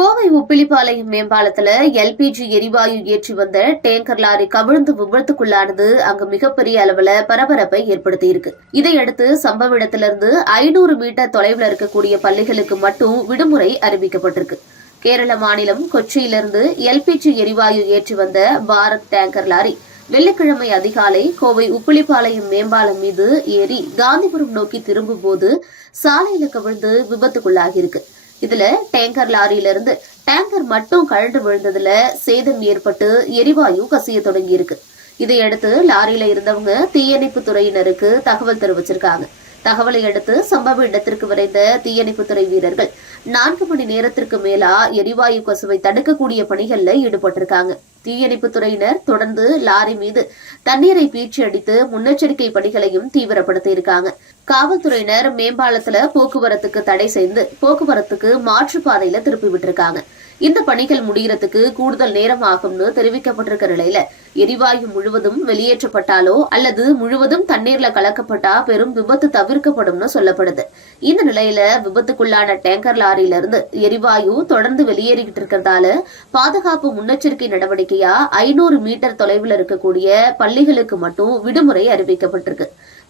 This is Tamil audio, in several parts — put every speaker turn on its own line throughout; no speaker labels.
கோவை உப்பிலிப்பாளையம் மேம்பாலத்துல எல்பிஜி எரிவாயு ஏற்றி வந்த டேங்கர் லாரி கவிழ்ந்து விபத்துக்குள்ளானது அங்கு மிகப்பெரிய அளவுல பரபரப்பை ஏற்படுத்தியிருக்கு. இதையடுத்து சம்பவ இடத்திலிருந்து ஐநூறு மீட்டர் தொலைவில் இருக்கக்கூடிய பள்ளிகளுக்கு மட்டும் விடுமுறை அறிவிக்கப்பட்டிருக்கு. கேரள மாநிலம் கொச்சியிலிருந்து எல்பிஜி எரிவாயு ஏற்றி வந்த பாரத் டேங்கர் லாரி வெள்ளிக்கிழமை அதிகாலை கோவை உப்பிலிப்பாளையம் மேம்பாலம் மீது ஏறி காந்திபுரம் நோக்கி திரும்பும் போது சாலையில கவிழ்ந்து விபத்துக்குள்ளாகியிருக்கு. இதுல டேங்கர் லாரியில இருந்து டேங்கர் மட்டும் கழண்டு விழுந்ததுல சேதம் ஏற்பட்டு எரிவாயு கசிய தொடங்கி இருக்கு இதையடுத்து லாரியில இருந்தவங்க தீயணைப்பு துறையினருக்கு தகவல் தெரிவிச்சிருக்காங்க. தகவலை அடுத்து சம்பவ இடத்திற்கு விரைந்த தீயணைப்புத்துறை வீரர்கள் நான்கு மணி நேரத்திற்கு மேலா எரிவாயு கசுவை தடுக்கக்கூடிய பணிகள்ல ஈடுபட்டிருக்காங்க. தீயணைப்புத்துறையினர் தொடர்ந்து லாரி மீது தண்ணீரை பீச்சி அடித்து முன்னெச்சரிக்கை பணிகளையும் தீவிரப்படுத்தி இருக்காங்க காவல்துறையினர் மேம்பாலத்துல போக்குவரத்துக்கு தடை செய்து போக்குவரத்துக்கு மாற்றுப்பாதையில திருப்பி விட்டுருக்காங்க. இந்த பணிகள் முடியறதுக்கு கூடுதல் நேரம் ஆகும்னு தெரிவிக்கப்பட்டிருக்க நிலையில எரிவாயு முழுவதும் வெளியேற்றப்பட்டாலோ அல்லது முழுவதும் தண்ணீர்ல கலக்கப்பட்டா பெரும் விபத்து தவிர்க்கப்படும்னு சொல்லப்படுது. இந்த நிலையில விபத்துக்குள்ளான டேங்கர் லாரியில இருந்து எரிவாயு தொடர்ந்து வெளியேறிக்கிட்டு இருக்கிறதால பாதுகாப்பு முன்னெச்சரிக்கை நடவடிக்கையா ஐநூறு மீட்டர் தொலைவில் இருக்கக்கூடிய பள்ளிகளுக்கு மட்டும் விடுமுறை அறிவிக்கப்பட்டிருக்கு.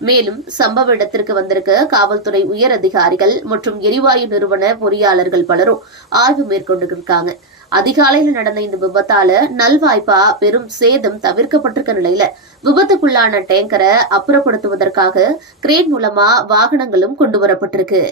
மேலும் சம்பவ இடத்திற்கு வந்திருக்க காவல்துறை உயர் அதிகாரிகள் மற்றும் எரிவாயு நிறுவன பொறியாளர்கள் பலரும் ஆய்வு மேற்கொண்டிருக்காங்க. அதிகாலையில் நடந்த இந்த விபத்தால நல்வாய்ப்பா பெரும் சேதம் தவிர்க்கப்பட்டிருக்க நிலையில விபத்துக்குள்ளான டேங்கரை அப்புறப்படுத்துவதற்காக கிரேன் மூலமா வாகனங்களும் கொண்டு வரப்பட்டிருக்கு.